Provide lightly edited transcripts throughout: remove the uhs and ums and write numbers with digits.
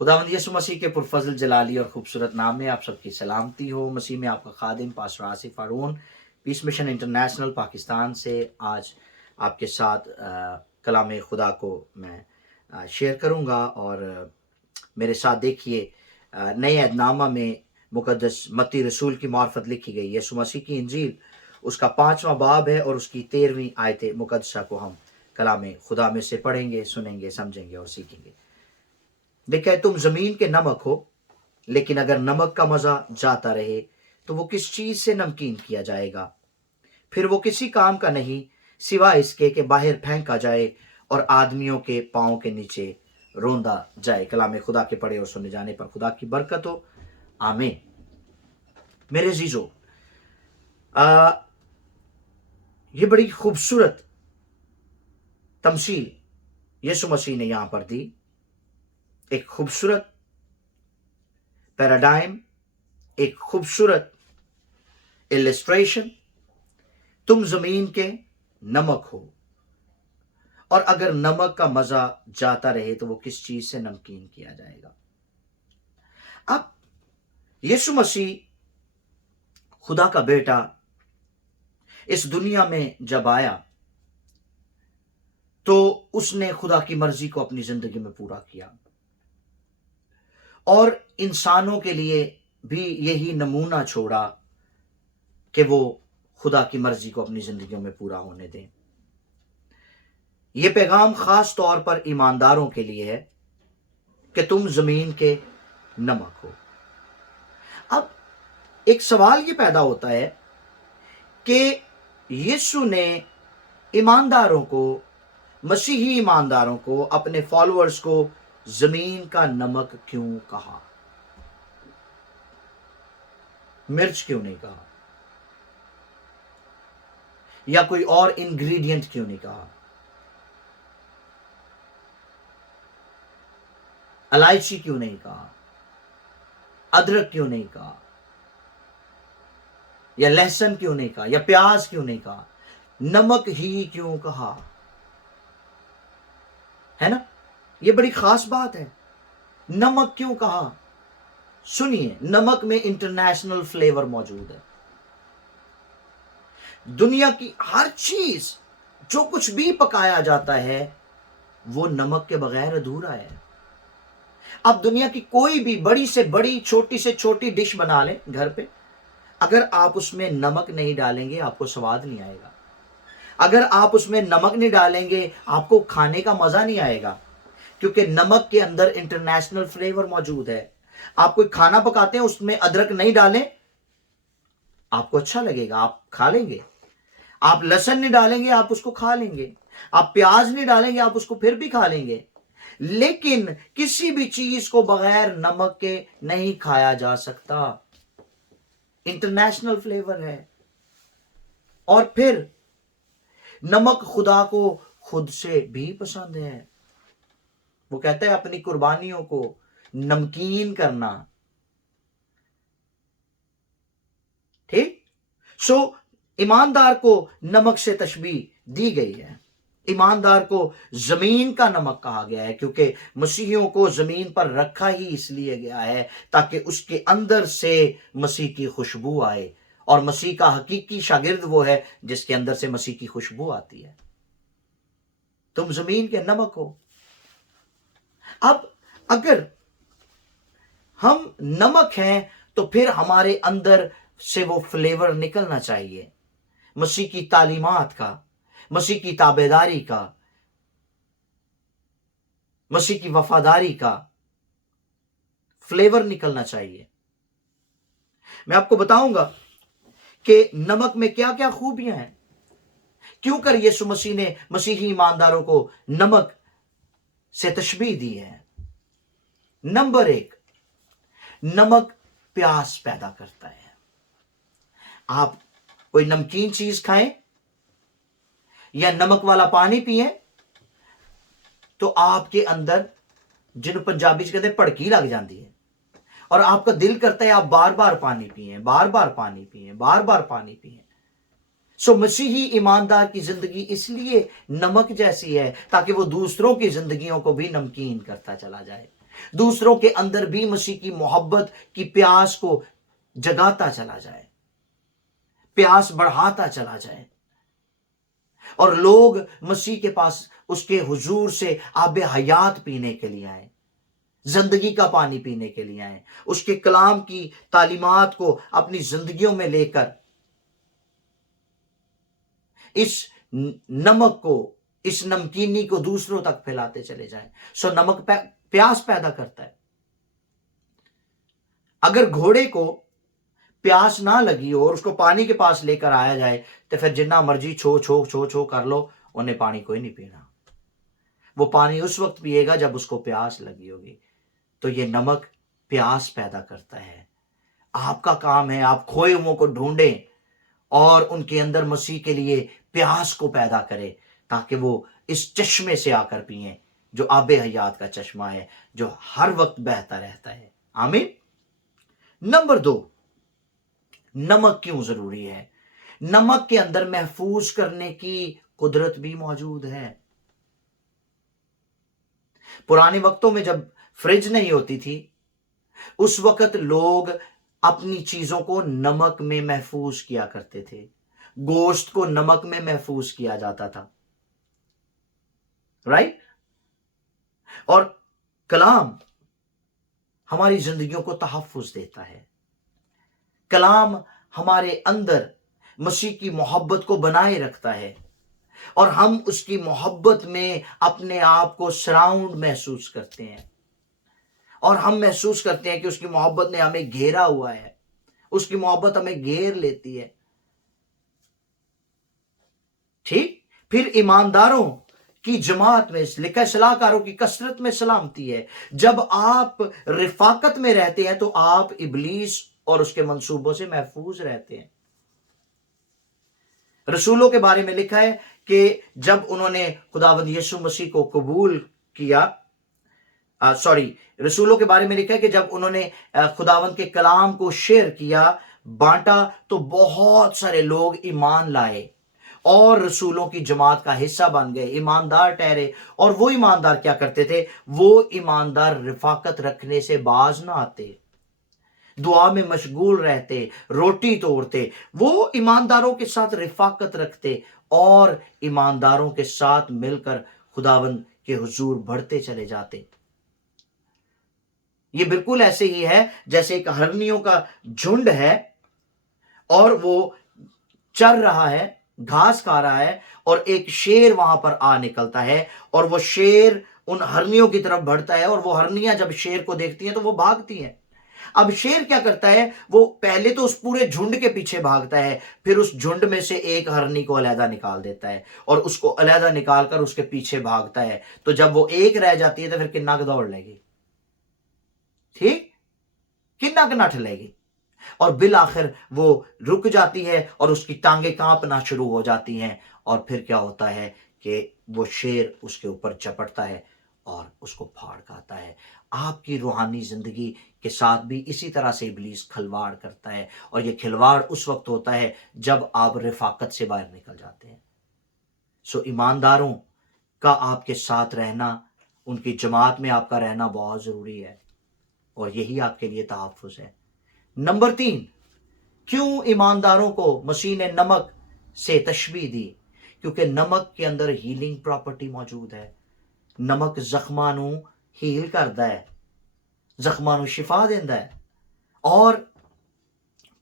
खुदावंद यीशु मसीह के पुरफजल जलाली और खूबसूरत नाम में आप सबकी सलामती हो। मसीह में आपका खादिम पास्टर आसिफ हारून, पीस मिशन इंटरनेशनल पाकिस्तान से आज आपके साथ कलाम खुदा को मैं शेयर करूंगा। और मेरे साथ देखिए नए अहदनामा में मुकद्दस मत्ती रसूल की मार्फत लिखी गई यीशु मसीह की इंजील उसका 5वां बाब है और उसकी 13वीं आयत मुकद्दसा को हम कलाम खुदा में से पढ़ेंगे, सुनेंगे, समझेंगे और सीखेंगे। देखिए, तुम जमीन के नमक हो, लेकिन अगर नमक का मजा जाता रहे तो वो किस चीज से नमकीन किया जाएगा? फिर वो किसी काम का नहीं सिवाय इसके कि बाहर फेंका जाए और आदमियों के पांव के नीचे रोंदा जाए। कलाम खुदा के पढ़े और सुने जाने पर खुदा की बरकत हो, आमीन। मेरे अजीजों, ये बड़ी खूबसूरत तमसील यीशु मसीह ने यहां पर दी। एक खूबसूरत पैराडाइम, एक खूबसूरत इलिस्ट्रेशन। तुम जमीन के नमक हो, और अगर नमक का मजा जाता रहे तो वो किस चीज से नमकीन किया जाएगा? अब यीशु मसीह खुदा का बेटा इस दुनिया में जब आया तो उसने खुदा की मर्जी को अपनी जिंदगी में पूरा किया, और इंसानों के लिए भी यही नमूना छोड़ा कि वो खुदा की मर्जी को अपनी जिंदगियों में पूरा होने दें। ये पैगाम खास तौर पर ईमानदारों के लिए है कि तुम जमीन के नमक हो। अब एक सवाल ये पैदा होता है कि यीशु ने ईमानदारों को, मसीही ईमानदारों को, अपने फॉलोअर्स को जमीन का नमक क्यों कहा? मिर्च क्यों नहीं कहा? या कोई और इंग्रेडिएंट क्यों नहीं कहा? इलायची क्यों नहीं कहा? अदरक क्यों नहीं कहा? या लहसुन क्यों नहीं कहा? या प्याज क्यों नहीं कहा? नमक ही क्यों कहा? है ना? ये बड़ी खास बात है। नमक क्यों कहा? सुनिए, नमक में इंटरनेशनल फ्लेवर मौजूद है। दुनिया की हर चीज, जो कुछ भी पकाया जाता है, वो नमक के बगैर अधूरा है। अब दुनिया की कोई भी बड़ी से बड़ी, छोटी से छोटी डिश बना ले घर पे, अगर आप उसमें नमक नहीं डालेंगे आपको स्वाद नहीं आएगा। अगर आप उसमें नमक नहीं डालेंगे आपको खाने का मजा नहीं आएगा, क्योंकि नमक के अंदर इंटरनेशनल फ्लेवर मौजूद है। आप कोई खाना पकाते हैं, उसमें अदरक नहीं डालें, आपको अच्छा लगेगा, आप खा लेंगे। आप लहसुन नहीं डालेंगे, आप उसको खा लेंगे। आप प्याज नहीं डालेंगे, आप उसको फिर भी खा लेंगे। लेकिन किसी भी चीज को बगैर नमक के नहीं खाया जा सकता। इंटरनेशनल फ्लेवर है। और फिर नमक खुदा को खुद से भी पसंद है। वो कहता है अपनी कुर्बानियों को नमकीन करना। ठीक? सो ईमानदार को नमक से तशबीह दी गई है। ईमानदार को जमीन का नमक कहा गया है, क्योंकि मसीहियों को जमीन पर रखा ही इसलिए गया है ताकि उसके अंदर से मसीह की खुशबू आए। और मसीह का हकीकी शागिर्द वो है जिसके अंदर से मसीह की खुशबू आती है। तुम जमीन के नमक हो। अब अगर हम नमक हैं तो फिर हमारे अंदर से वो फ्लेवर निकलना चाहिए। मसीह की तालीमात का, मसीह की ताबेदारी का, मसीह की वफादारी का फ्लेवर निकलना चाहिए। मैं आपको बताऊंगा कि नमक में क्या क्या खूबियां हैं, क्यों कर यीशु मसीह ने मसीही ईमानदारों को नमक से तशबीह दी है। नंबर 1, नमक प्यास पैदा करता है। आप कोई नमकीन चीज खाएं या नमक वाला पानी पिए तो आपके अंदर, जिन पंजाबी कहते हैं, भड़की लग जाती है, और आपका दिल करता है आप बार बार पानी पिए, बार बार पानी पिए, बार बार पानी पिए। सो मसीही ईमानदार की जिंदगी इसलिए नमक जैसी है ताकि वो दूसरों की जिंदगियों को भी नमकीन करता चला जाए। दूसरों के अंदर भी मसीह की मोहब्बत की प्यास को जगाता चला जाए, प्यास बढ़ाता चला जाए, और लोग मसीह के पास उसके हुजूर से आबे हयात पीने के लिए आए, जिंदगी का पानी पीने के लिए आए, उसके कलाम की तालीमात को अपनी जिंदगियों में लेकर इस नमक को, इस नमकीनी को दूसरों तक फैलाते चले जाएं। सो नमक प्यास पैदा करता है। अगर घोड़े को प्यास ना लगी हो और उसको पानी के पास लेकर आया जाए तो फिर जितना मर्जी छो छो छो छो कर लो, उन्हें पानी कोई नहीं पीना। वो पानी उस वक्त पिएगा जब उसको प्यास लगी होगी। तो ये नमक प्यास पैदा करता है। आपका काम है आप खोए हुओं को ढूंढें और उनके अंदर मसीह के लिए प्यास को पैदा करें, ताकि वो इस चश्मे से आकर पिए जो आबे हयात का चश्मा है, जो हर वक्त बहता रहता है। आमीन। नंबर 2, नमक क्यों जरूरी है? नमक के अंदर महफूज करने की कुदरत भी मौजूद है। पुराने वक्तों में जब फ्रिज नहीं होती थी, उस वक्त लोग अपनी चीजों को नमक में महफूज किया करते थे। गोश्त को नमक में महफूज किया जाता था, राइट? और कलाम हमारी जिंदगियों को तहफ्फुज देता है। कलाम हमारे अंदर मसीह की मोहब्बत को बनाए रखता है और हम उसकी मोहब्बत में अपने आप को सराउंड महसूस करते हैं, और हम महसूस करते हैं कि उसकी मोहब्बत ने हमें घेरा हुआ है, उसकी मोहब्बत हमें घेर लेती है। ठीक? फिर ईमानदारों की जमात में लिखा सलाहकारों की कसरत में सलामती है। जब आप रिफाकत में रहते हैं तो आप इब्लीस और उसके मंसूबों से महफूज रहते हैं। रसूलों के बारे में लिखा है कि जब उन्होंने खुदावंद यीशु मसीह को कबूल किया, रसूलों के बारे में लिखा है कि जब उन्होंने खुदावंद के कलाम को शेयर किया, बांटा, तो बहुत सारे लोग ईमान लाए और रसूलों की जमात का हिस्सा बन गए, ईमानदार ठहरे। और वो ईमानदार क्या करते थे? वो ईमानदार रिफाकत रखने से बाज ना आते, दुआ में मशगूल रहते, रोटी तोड़ते। वो ईमानदारों के साथ रिफाकत रखते और ईमानदारों के साथ मिलकर खुदावंद के हुजूर बढ़ते चले जाते। ये बिल्कुल ऐसे ही है जैसे एक हरनियों का झुंड है और वो चर रहा है, घास खा रहा है, और एक शेर वहां पर आ निकलता है और वो शेर उन हरनियों की तरफ बढ़ता है, और वो हरनियां जब शेर को देखती हैं तो वो भागती हैं। अब शेर क्या करता है? वो पहले तो उस पूरे झुंड के पीछे भागता है, फिर उस झुंड में से एक हरनी को अलहदा निकाल देता है और उसको अलहदा निकालकर उसके पीछे भागता है। तो जब वो एक रह जाती है तो फिर किन्ना दौड़ लेगी, ठीक? किन्ना नठ लेगी, और बिल आखिर वो रुक जाती है और उसकी टांगे कांपना शुरू हो जाती हैं, और फिर क्या होता है कि वो शेर उसके ऊपर झपटता है और उसको फाड़ खाता है। आपकी रूहानी जिंदगी के साथ भी इसी तरह से इब्लीस खिलवाड़ करता है, और ये खिलवाड़ उस वक्त होता है जब आप रिफाकत से बाहर निकल जाते हैं। सो ईमानदारों का आपके साथ रहना, उनकी जमात में आपका रहना बहुत जरूरी है, और यही आपके लिए तहफ्फुज है। नंबर 3, क्यों ईमानदारों को मसीह ने नमक से तशबीह दी? क्योंकि नमक के अंदर हीलिंग प्रॉपर्टी मौजूद है। नमक जख्मां नू हील करता है, जख्मां नू शिफा देता है। और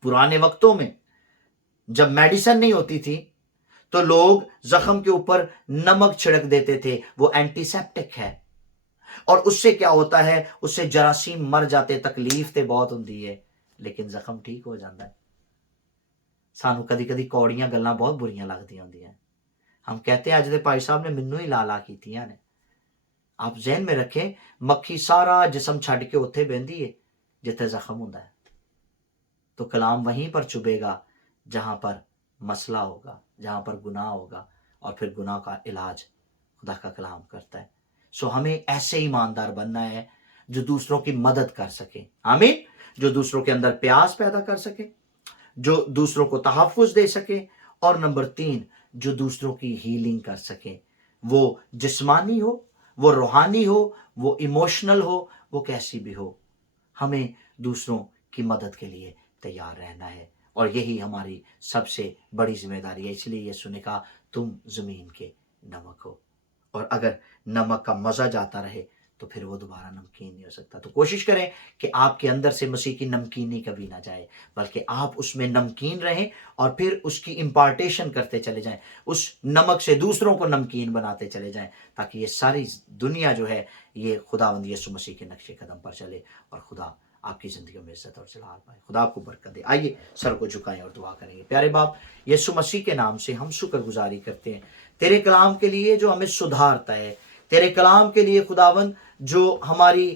पुराने वक्तों में जब मेडिसिन नहीं होती थी तो लोग जख्म के ऊपर नमक छिड़क देते थे, वो एंटीसेप्टिक है, और उससे क्या होता है? उससे जरासीम मर जाते, तकलीफ तो बहुत होती है लेकिन जख्म ठीक हो जाता है। सानू कदी कदी कौड़ियां गल्लां बहुत बुरियां लगदियां होंदियां, हम कहते हैं अज दे भाई साहब ने मैनू ही ला कीतियां ने। आप जहन में रखें, मक्खी सारा जिसम छड़ के उत्थे बहती है जिथे जख्म होता है, तो कलाम वहीं पर चुभेगा जहां पर मसला होगा, जहां पर गुनाह होगा, और फिर गुनाह का इलाज खुदा का कलाम करता है। सो हमें ऐसे ईमानदार बनना है जो दूसरों की मदद कर सके, आमीन, जो दूसरों के अंदर प्यास पैदा कर सके, जो दूसरों को तहफ्फुज दे सके, और नंबर 3, जो दूसरों की हीलिंग कर सके। वो जिस्मानी हो, वो रूहानी हो, वो इमोशनल हो, वो कैसी भी हो, हमें दूसरों की मदद के लिए तैयार रहना है, और यही हमारी सबसे बड़ी जिम्मेदारी है। इसलिए यीशु ने कहा तुम ज़मीन के नमक हो, और अगर नमक का मज़ा जाता रहे तो फिर वो दोबारा नमकीन नहीं हो सकता। तो कोशिश करें कि आपके अंदर से मसीह की नमकीनी कभी ना जाए, बल्कि आप उसमें नमकीन रहें और फिर उसकी इम्पार्टेशन करते चले जाएं, उस नमक से दूसरों को नमकीन बनाते चले जाएं, ताकि ये सारी दुनिया जो है ये खुदावंद यीशु मसीह के नक्शे कदम पर चले और खुदा आपकी ज़िंदगी में इज़्ज़त और जलाल पाए। खुदा आपको बरकत दे। आइए सर को झुकाएं और दुआ करेंगे। प्यारे बाप, यीशु मसीह के नाम से हम शुक्रगुजारी करते हैं तेरे कलाम के लिए जो हमें सुधारता है, तेरे कलाम के लिए खुदावंद जो हमारी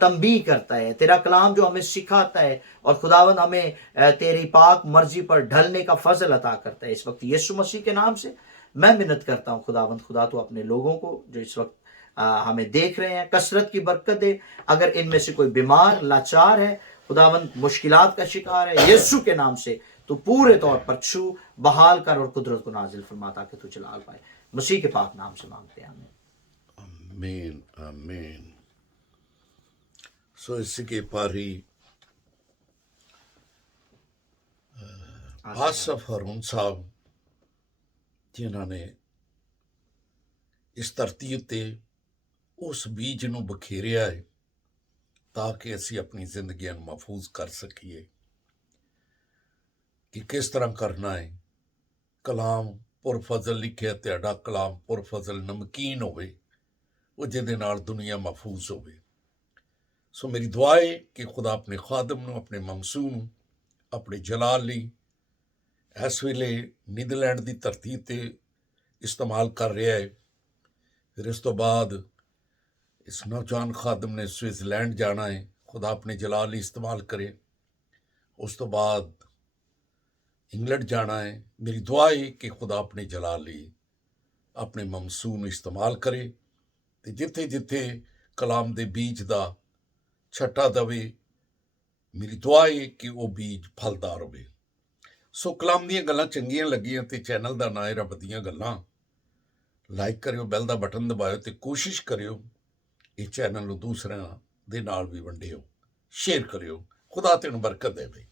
तंबीह करता है, तेरा कलाम जो हमें सिखाता है और खुदावंद हमें तेरी पाक मर्जी पर ढलने का फजल अता करता है। इस वक्त यीशु मसीह के नाम से मैं मिन्नत करता हूँ खुदावंद, खुदा तो अपने लोगों को जो इस वक्त हमें देख रहे हैं कसरत की बरकत दे। अगर इनमें से कोई बीमार लाचार है खुदावंद, मुश्किलात का शिकार है, यीशु के नाम से तो पूरे तौर पर छू बहाल कर और कुदरत को नाजिल फरमा ताकि तू जलाल पाए। मसीह के पाक नाम से मांगते हैं, आमीन। आमीन आमीन। ਸੋ ਇਸ ਕੇ ਪਾਰੀ ਆਸਫ ਹरून ਸਾਹਿਬ ਜਿਨ੍ਹਾਂ ਨੇ ਇਸ ਧਰਤੀ ਉੱਤੇ ਉਸ ਬੀਜ ਨੂੰ ਬਖੇਰਿਆ ਹੈ ਤਾਂ ਕਿ ਅਸੀਂ ਆਪਣੀ ਜ਼ਿੰਦਗੀਆਂ ਨੂੰ ਮਹਿਫੂਜ਼ ਕਰ ਸਕੀਏ ਕਿ ਕਿਸ ਤਰ੍ਹਾਂ ਕਰਨਾ ਹੈ। ਕਲਾਮ ਪੁਰਫਜ਼ਲ ਲਿਖਿਆ, ਤੁਹਾਡਾ ਕਲਾਮ ਪੁਰਫਜ਼ਲ ਨਮਕੀਨ ਹੋਵੇ, ਉਹ ਜਿਹਦੇ ਨਾਲ ਦੁਨੀਆ ਮਹਿਫੂਜ਼ ਹੋਵੇ। ਸੋ ਮੇਰੀ ਦੁਆ ਹੈ ਕਿ ਖੁਦਾ ਆਪਣੇ ਖਾਦਮ ਨੂੰ, ਆਪਣੇ ਮਮਸੂ ਨੂੰ ਆਪਣੇ ਜਲਾਲ ਲਈ ਇਸ ਵੇਲੇ ਨੀਦਰਲੈਂਡ ਦੀ ਧਰਤੀ 'ਤੇ ਇਸਤੇਮਾਲ ਕਰ ਰਿਹਾ ਹੈ। ਫਿਰ ਇਸ ਤੋਂ ਬਾਅਦ ਇਸ ਨੌਜਵਾਨ ਖਾਦਮ ਨੇ ਸਵਿਟਜ਼ਰਲੈਂਡ ਜਾਣਾ ਹੈ, ਖੁਦਾ ਆਪਣੇ ਜਲਾਲ ਲਈ ਇਸਤੇਮਾਲ ਕਰੇ। ਉਸ ਤੋਂ ਬਾਅਦ ਇੰਗਲੈਂਡ ਜਾਣਾ ਹੈ। ਮੇਰੀ ਦੁਆ ਹੈ ਕਿ ਖੁਦਾ ਆਪਣੇ ਜਲਾਲ ਲਈ ਆਪਣੇ ਮਮਸੂ ਨੂੰ ਇਸਤੇਮਾਲ ਕਰੇ ਅਤੇ ਜਿੱਥੇ ਜਿੱਥੇ ਕਲਾਮ ਦੇ ਬੀਜ ਦਾ ਛੱਟਾ ਦੇਵੇ, ਮੇਰੀ ਦੁਆ ਹੈ ਕਿ ਉਹ ਬੀਜ ਫਲਦਾਰ ਹੋਵੇ। ਸੋ ਕਲਾਮ ਦੀਆਂ ਗੱਲਾਂ ਚੰਗੀਆਂ ਲੱਗੀਆਂ ਤੇ ਚੈਨਲ ਦਾ ਨਾਂ ਹੈ ਰੱਬ ਦੀਆਂ ਗੱਲਾਂ। ਲਾਈਕ ਕਰਿਓ, ਬੈਲ ਦਾ ਬਟਨ ਦਬਾਇਓ ਤੇ ਕੋਸ਼ਿਸ਼ ਕਰਿਓ ਇਹ ਚੈਨਲ ਨੂੰ ਦੂਸਰਿਆਂ ਦੇ ਨਾਲ ਵੀ ਵੰਡਿਓ, ਸ਼ੇਅਰ ਕਰਿਓ। ਖੁਦਾ ਤੈਨੂੰ ਬਰਕਤ ਦੇਵੇ।